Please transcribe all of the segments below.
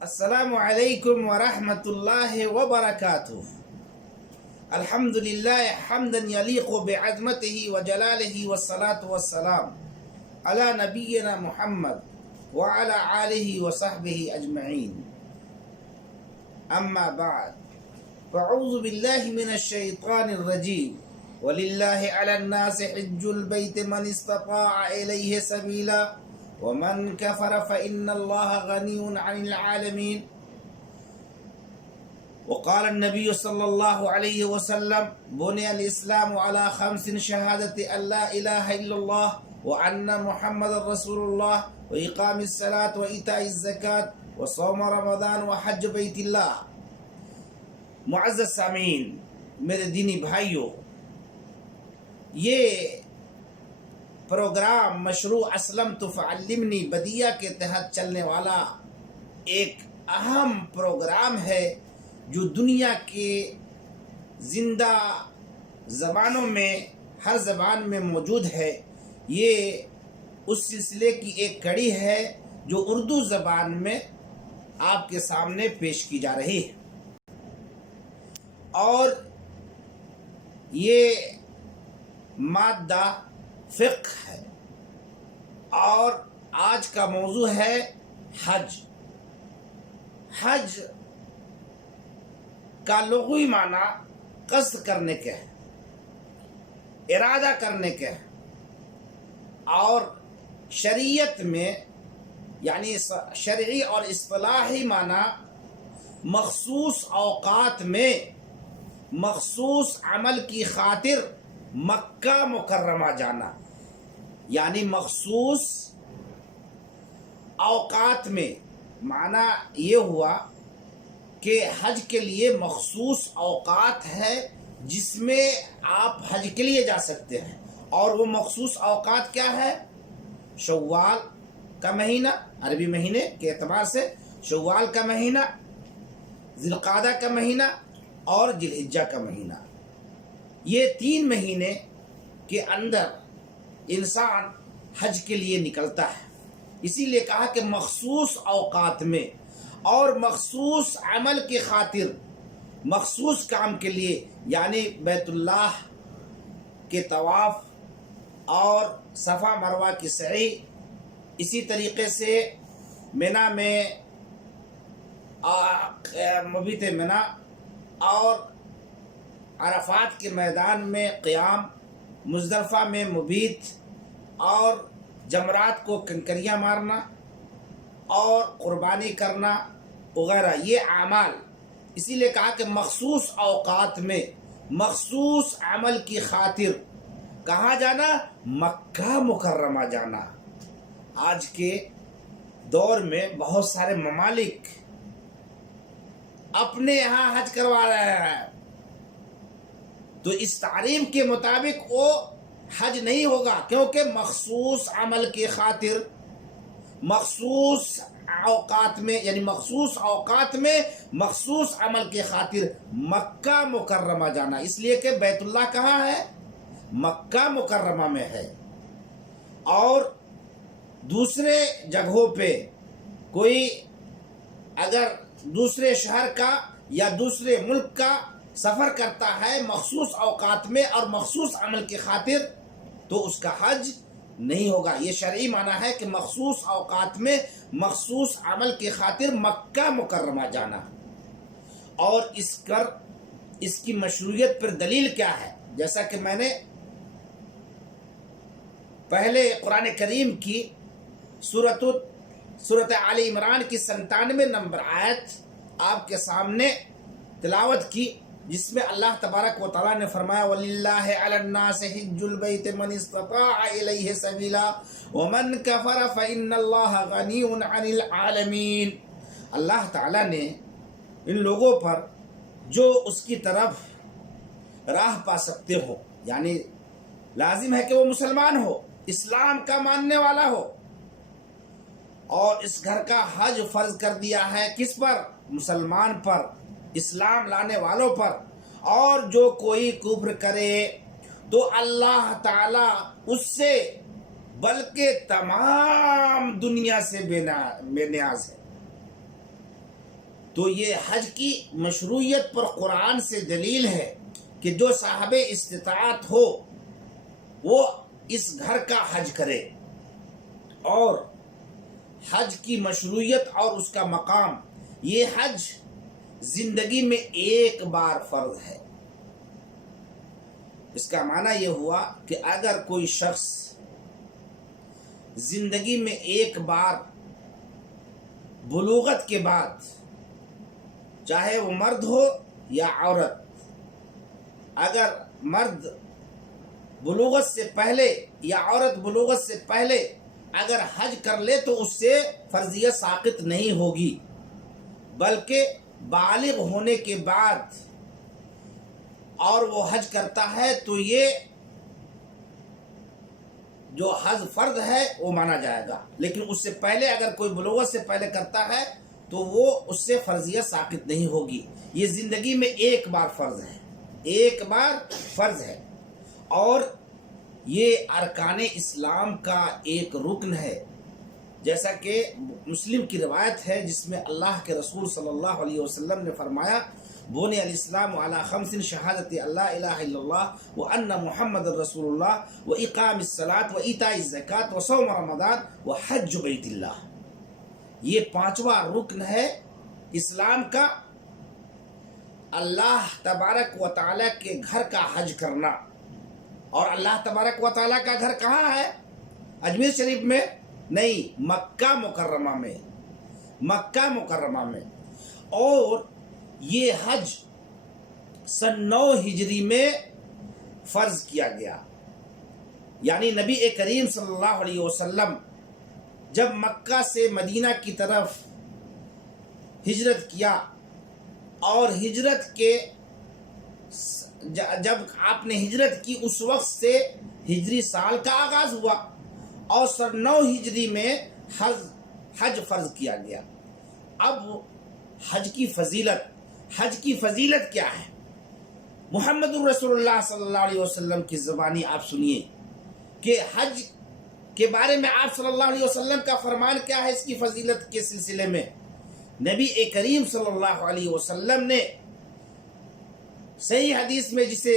السلام علیکم ورحمۃ اللہ وبرکاتہ۔ الحمد للہ حمدا یلیق بعظمتہ وجلالہ والصلاة والسلام علی نبینا محمد وعلی آلہ وصحبہ اجمعین، اما بعد فاعوذ باللہ من الشیطان الرجیم وللہ علی الناس حج البیت من استطاع الیہ سبیلا ومن كفر فإن الله غني عن العالمين۔ وقال النبي صلى الله عليه وسلم بني الإسلام على 5 شهادة أن لا إله إلا الله وأن محمد رسول الله وإقام الصلاة وإيتاء الزكاة وصوم رمضان وحج بيت الله۔ معزز سامعین، میرے دینی بھائیوں، یہ پروگرام مشروع اسلمت فعلمنی بدیہ کے تحت چلنے والا ایک اہم پروگرام ہے جو دنیا کے زندہ زبانوں میں ہر زبان میں موجود ہے۔ یہ اس سلسلے کی ایک کڑی ہے جو اردو زبان میں آپ کے سامنے پیش کی جا رہی ہے، اور یہ مادہ فقہ ہے، اور آج کا موضوع ہے حج۔ حج کا لغوی معنی قصد کرنے کے ہے، ارادہ کرنے کے ہے، اور شریعت میں یعنی شرعی اور اصطلاحی معنی مخصوص اوقات میں مخصوص عمل کی خاطر مکہ مکرمہ جانا، یعنی مخصوص اوقات میں معنی یہ ہوا کہ حج کے لیے مخصوص اوقات ہے جس میں آپ حج کے لیے جا سکتے ہیں، اور وہ مخصوص اوقات کیا ہے؟ شوال کا مہینہ، عربی مہینے کے اعتبار سے شوال کا مہینہ، ذی القعدہ کا مہینہ اور ذی الحجہ کا مہینہ۔ یہ 3 مہینے کے اندر انسان حج کے لیے نکلتا ہے، اسی لیے کہا کہ مخصوص اوقات میں اور مخصوص عمل کی خاطر مخصوص کام کے لیے، یعنی بیت اللہ کے طواف اور صفا مروہ کی سعی، اسی طریقے سے منا میں مبیت منا اور عرفات کے میدان میں قیام، مزدلفہ میں مبیت اور جمرات کو کنکریاں مارنا اور قربانی کرنا وغیرہ، یہ اعمال۔ اسی لیے کہا کہ مخصوص اوقات میں مخصوص عمل کی خاطر کہاں جانا؟ مکہ مکرمہ جانا۔ آج کے دور میں بہت سارے ممالک اپنے یہاں حج کروا رہے ہیں، تو اس تعلیم کے مطابق وہ حج نہیں ہوگا، کیونکہ مخصوص عمل کی خاطر مخصوص اوقات میں، یعنی مخصوص اوقات میں مخصوص عمل کی خاطر مکہ مکرمہ جانا، اس لیے کہ بیت اللہ کہاں ہے؟ مکہ مکرمہ میں ہے۔ اور دوسرے جگہوں پہ کوئی اگر دوسرے شہر کا یا دوسرے ملک کا سفر کرتا ہے مخصوص اوقات میں اور مخصوص عمل کی خاطر، تو اس کا حج نہیں ہوگا۔ یہ شرعی معنی ہے کہ مخصوص اوقات میں مخصوص عمل کی خاطر مکہ مکرمہ جانا۔ اور اس کی مشروعیت پر دلیل کیا ہے؟ جیسا کہ میں نے پہلے قرآن کریم کی سورۃ آل عمران کی 97 نمبر آیت آپ کے سامنے تلاوت کی، جس میں اللہ تبارک و تعالیٰ نے فرمایا وَلِلَّهِ عَلَى النَّاسِ حِجُّ الْبَيْتِ مَنِ اسْتَطَاعَ إِلَيْهِ سَبِيلًا وَمَنْ كَفَرَ فَإِنَّ اللَّهَ غَنِيٌّ عَنِ الْعَالَمِينَ۔ اللہ تعالیٰ نے ان لوگوں پر جو اس کی طرف راہ پا سکتے ہو، یعنی لازم ہے کہ وہ مسلمان ہو، اسلام کا ماننے والا ہو، اور اس گھر کا حج فرض کر دیا ہے کس پر؟ مسلمان پر، اسلام لانے والوں پر۔ اور جو کوئی کفر کرے تو اللہ تعالیٰ اس سے بلکہ تمام دنیا سے بے نیاز ہے۔ تو یہ حج کی مشروعیت پر قرآن سے دلیل ہے کہ جو صاحب استطاعت ہو وہ اس گھر کا حج کرے. اور حج کی مشروعیت اور اس کا مقام، یہ حج زندگی میں ایک بار فرض ہے. اس کا معنی یہ ہوا کہ اگر کوئی شخص زندگی میں ایک بار بلوغت کے بعد، چاہے وہ مرد ہو یا عورت، اگر مرد بلوغت سے پہلے یا عورت بلوغت سے پہلے اگر حج کر لے تو اس سے فرضیت ساقط نہیں ہوگی، بلکہ بالغ ہونے کے بعد اور وہ حج کرتا ہے تو یہ جو حج فرض ہے وہ مانا جائے گا. لیکن اس سے پہلے اگر کوئی بلوغت سے پہلے کرتا ہے تو وہ اس سے فرضیت ساقط نہیں ہوگی. یہ زندگی میں ایک بار فرض ہے، ایک بار فرض ہے. اور یہ ارکان اسلام کا ایک رکن ہے، جیسا کہ مسلم کی روایت ہے جس میں اللہ کے رسول صلی اللہ علیہ وسلم نے فرمایا بنی الاسلام علی خمس شہادت اللہ الہ الا اللہ وان محمد رسول اللہ واقام الصلاۃ وایتاء الزکوۃ وصوم رمضان وحج بیت اللہ. یہ پانچواں رکن ہے اسلام کا، اللہ تبارک و تعالیٰ کے گھر کا حج کرنا. اور اللہ تبارک و تعالیٰ کا گھر کہاں ہے؟ اجمیر شریف میں نہیں، مکہ مکرمہ میں، مکہ مکرمہ میں. اور یہ حج سن 9 ہجری میں فرض کیا گیا. یعنی نبی کریم صلی اللہ علیہ وسلم جب مکہ سے مدینہ کی طرف ہجرت کیا، اور ہجرت کے جب آپ نے ہجرت کی اس وقت سے ہجری سال کا آغاز ہوا، اور سن 9 ہجری میں حج فرض کیا گیا. اب حج کی فضیلت کیا ہے؟ محمد الرسول اللہ صلی اللہ علیہ وسلم کی زبانی آپ سنیے کہ حج کے بارے میں آپ صلی اللہ علیہ وسلم کا فرمان کیا ہے. اس کی فضیلت کے سلسلے میں نبی کریم صلی اللہ علیہ وسلم نے صحیح حدیث میں جسے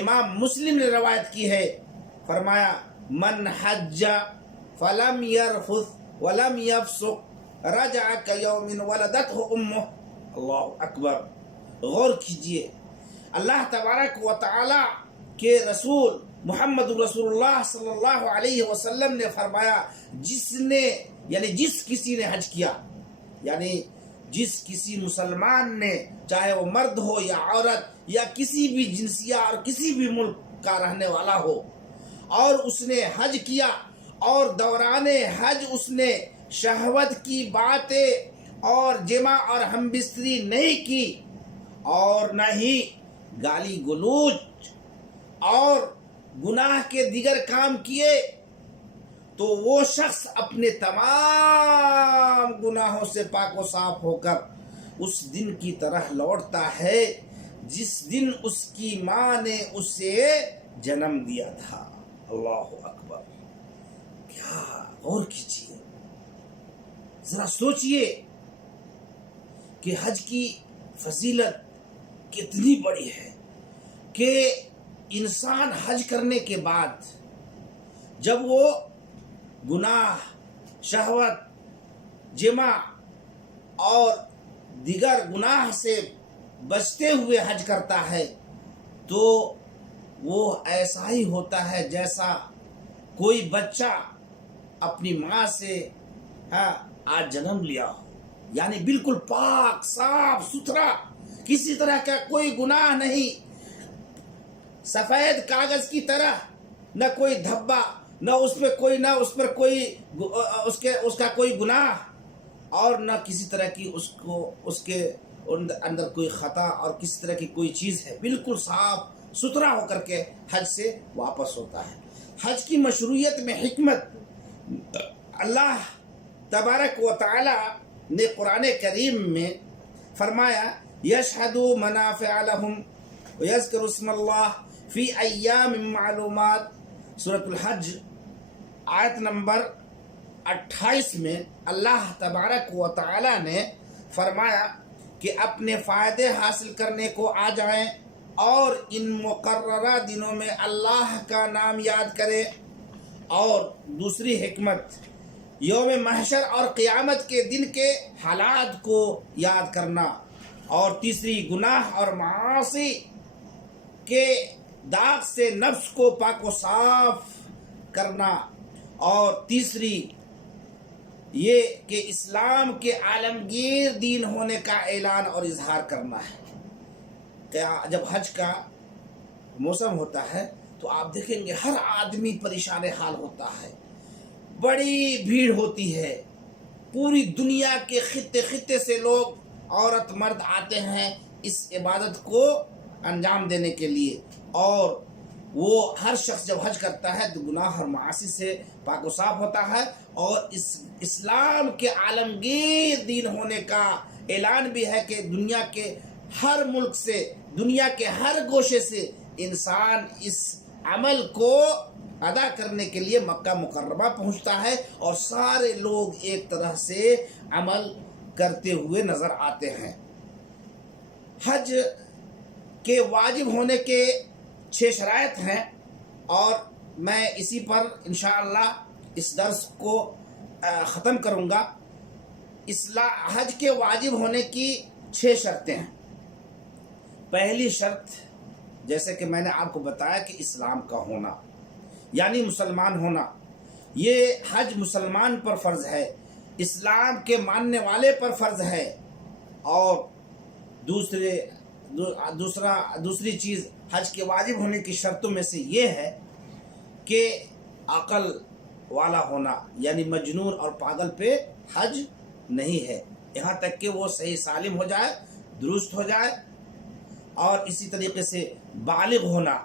امام مسلم نے روایت کی ہے فرمایا من حج فلم يرفث ولم يفسق رجع كيوم ولدته امه. اللہ اکبر. غور کیجئے، اللہ تبارک و تعالی کے رسول محمد رسول اللہ صلی اللہ علیہ وسلم نے فرمایا جس کسی نے حج کیا، یعنی جس کسی مسلمان نے، چاہے وہ مرد ہو یا عورت یا کسی بھی جنسیہ اور کسی بھی ملک کا رہنے والا ہو، اور اس نے حج کیا اور دوران حج اس نے شہوت کی باتیں اور جماع اور ہم بستری نہیں کی، اور نہ ہی گالی گلوچ اور گناہ کے دیگر کام کیے، تو وہ شخص اپنے تمام گناہوں سے پاک و صاف ہو کر اس دن کی طرح لوٹتا ہے جس دن اس کی ماں نے اسے جنم دیا تھا. اللہ اکبر. کیا غور کیجیے، ذرا سوچئے کہ حج کی فضیلت کتنی بڑی ہے کہ انسان حج کرنے کے بعد جب وہ گناہ، شہوت، جماع اور دیگر گناہ سے بچتے ہوئے حج کرتا ہے تو وہ ایسا ہی ہوتا ہے جیسا کوئی بچہ اپنی ماں سے آج جنم لیا ہو. یعنی بالکل پاک، صاف ستھرا، کسی طرح کا کوئی گناہ نہیں، سفید کاغذ کی طرح، نہ کوئی دھبا، نہ اس پر کوئی اس کا کوئی گناہ، اور نہ کسی طرح کی اس کے اندر کوئی خطا اور کسی طرح کی کوئی چیز ہے. بالکل صاف ستھرا ہو کر کے حج سے واپس ہوتا ہے. حج کی مشروعیت میں حکمت، اللہ تبارک و تعالی نے قرآن کریم میں فرمایا یشہدوا منافع لہم ویذکروا اسم اللہ فی ایام معلومات. سورۃ الحج آیت نمبر 28 میں اللہ تبارک و تعالی نے فرمایا کہ اپنے فائدے حاصل کرنے کو آ جائیں اور ان مقررہ دنوں میں اللہ کا نام یاد کریں. اور دوسری حکمت یوم محشر اور قیامت کے دن کے حالات کو یاد کرنا. اور تیسری گناہ اور معاصی کے داغ سے نفس کو پاک و صاف کرنا. اور تیسری یہ کہ اسلام کے عالمگیر دین ہونے کا اعلان اور اظہار کرنا ہے. جب حج کا موسم ہوتا ہے تو آپ دیکھیں گے ہر آدمی پریشان حال ہوتا ہے، بڑی بھیڑ ہوتی ہے، پوری دنیا کے خطے خطے سے لوگ، عورت مرد آتے ہیں اس عبادت کو انجام دینے کے لیے. اور وہ ہر شخص جب حج کرتا ہے تو گناہ اور معاصی سے پاک و صاف ہوتا ہے، اور اس اسلام کے عالمگیر دین ہونے کا اعلان بھی ہے کہ دنیا کے ہر ملک سے، دنیا کے ہر گوشے سے انسان اس عمل کو ادا کرنے کے لیے مکہ مکرمہ پہنچتا ہے، اور سارے لوگ ایک طرح سے عمل کرتے ہوئے نظر آتے ہیں. حج کے واجب ہونے کے 6 شرائط ہیں، اور میں اسی پر انشاءاللہ اس درس کو ختم کروں گا. حج کے واجب ہونے کی 6 شرطیں ہیں. پہلی شرط، جیسے کہ میں نے آپ کو بتایا کہ اسلام کا ہونا، یعنی مسلمان ہونا. یہ حج مسلمان پر فرض ہے، اسلام کے ماننے والے پر فرض ہے. اور دوسری چیز حج کے واجب ہونے کی شرطوں میں سے یہ ہے کہ عقل والا ہونا، یعنی مجنون اور پاگل پہ حج نہیں ہے، یہاں تک کہ وہ صحیح سالم ہو جائے، درست ہو جائے. اور اسی طریقے سے بالغ ہونا،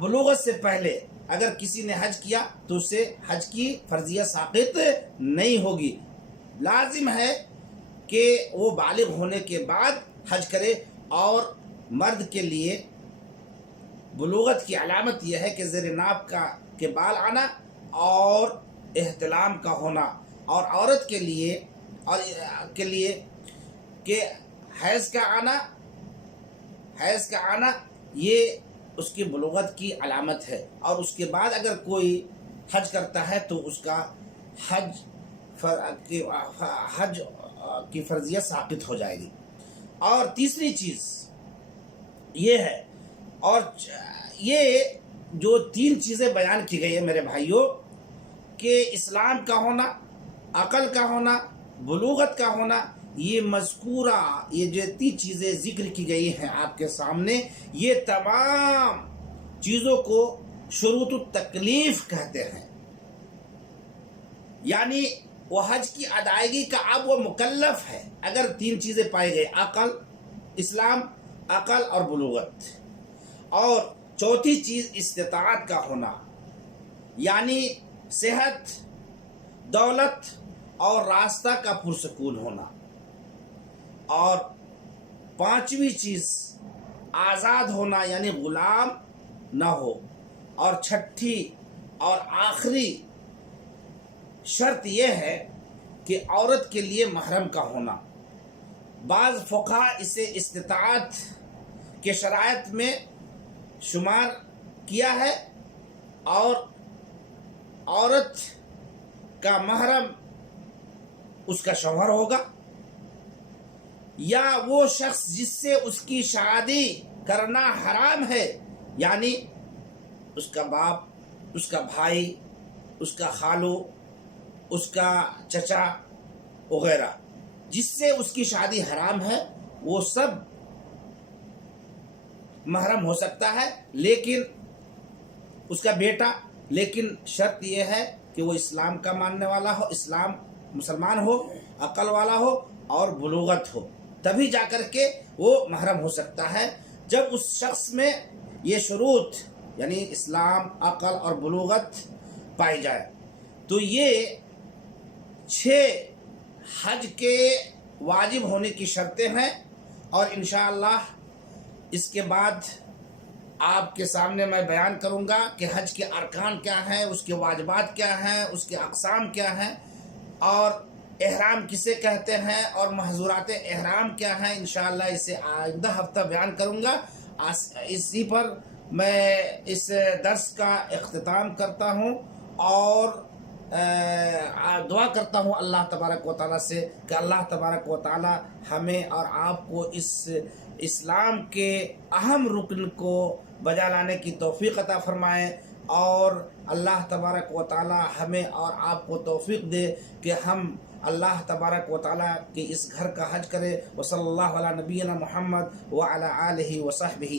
بلوغت سے پہلے اگر کسی نے حج کیا تو اسے حج کی فرضیت ساقط نہیں ہوگی. لازم ہے کہ وہ بالغ ہونے کے بعد حج کرے. اور مرد کے لیے بلوغت کی علامت یہ ہے کہ زیر ناف کے بال آنا اور احتلام کا ہونا. اور عورت کے لیے کہ حیض کا آنا یہ اس کی بلوغت کی علامت ہے. اور اس کے بعد اگر کوئی حج کرتا ہے تو اس کا حج کی فرضیت ثابت ہو جائے گی. اور تیسری چیز یہ ہے، اور یہ جو 3 چیزیں بیان کی گئی ہیں میرے بھائیوں، کہ اسلام کا ہونا، عقل کا ہونا، بلوغت کا ہونا، یہ مذکورہ یہ جو 3 چیزیں ذکر کی گئی ہیں آپ کے سامنے، یہ تمام چیزوں کو شروط التکلیف کہتے ہیں. یعنی وہ حج کی ادائیگی کا اب وہ مکلف ہے اگر 3 چیزیں پائی گئی: اسلام، عقل اور بلوغت. اور چوتھی چیز استطاعت کا ہونا، یعنی صحت، دولت اور راستہ کا پرسکون ہونا. اور 5ویں چیز آزاد ہونا، یعنی غلام نہ ہو. اور 6ٹھی اور آخری شرط یہ ہے کہ عورت کے لیے محرم کا ہونا. بعض فقہا اسے استطاعت کے شرائط میں شمار کیا ہے، اور عورت کا محرم اس کا شوہر ہوگا، یا وہ شخص جس سے اس کی شادی کرنا حرام ہے، یعنی اس کا باپ، اس کا بھائی، اس کا خالو، اس کا چچا وغیرہ، جس سے اس کی شادی حرام ہے، وہ سب محرم ہو سکتا ہے. لیکن اس کا بیٹا، لیکن شرط یہ ہے کہ وہ اسلام کا ماننے والا ہو، مسلمان ہو، عقل والا ہو اور بلوغت ہو، تبھی جا کر کے وہ محرم ہو سکتا ہے. جب اس شخص میں یہ شروط یعنی اسلام، عقل اور بلوغت پائی جائے تو یہ 6 حج کے واجب ہونے کی شرطیں ہیں. اور انشاءاللہ اس کے بعد آپ کے سامنے میں بیان کروں گا کہ حج کے ارکان کیا ہیں، اس کے واجبات کیا ہیں، اس کے اقسام کیا ہیں، اور احرام کسے کہتے ہیں اور محظورات احرام کیا ہیں، انشاءاللہ اسے آئندہ ہفتہ بیان کروں گا۔ اسی پر میں اس درس کا اختتام کرتا ہوں اور دعا کرتا ہوں اللہ تبارک و تعالیٰ سے کہ اللہ تبارک و تعالیٰ ہمیں اور آپ کو اس اسلام کے اہم رکن کو بجا لانے کی توفیق عطا فرمائے، اور اللہ تبارک و تعالیٰ ہمیں اور آپ کو توفیق دے کہ ہم اللہ تبارک و تعالیٰ کے اس گھر کا حج کرے۔ وصلی اللہ علی نبینا محمد وعلی آلہ وصحبہ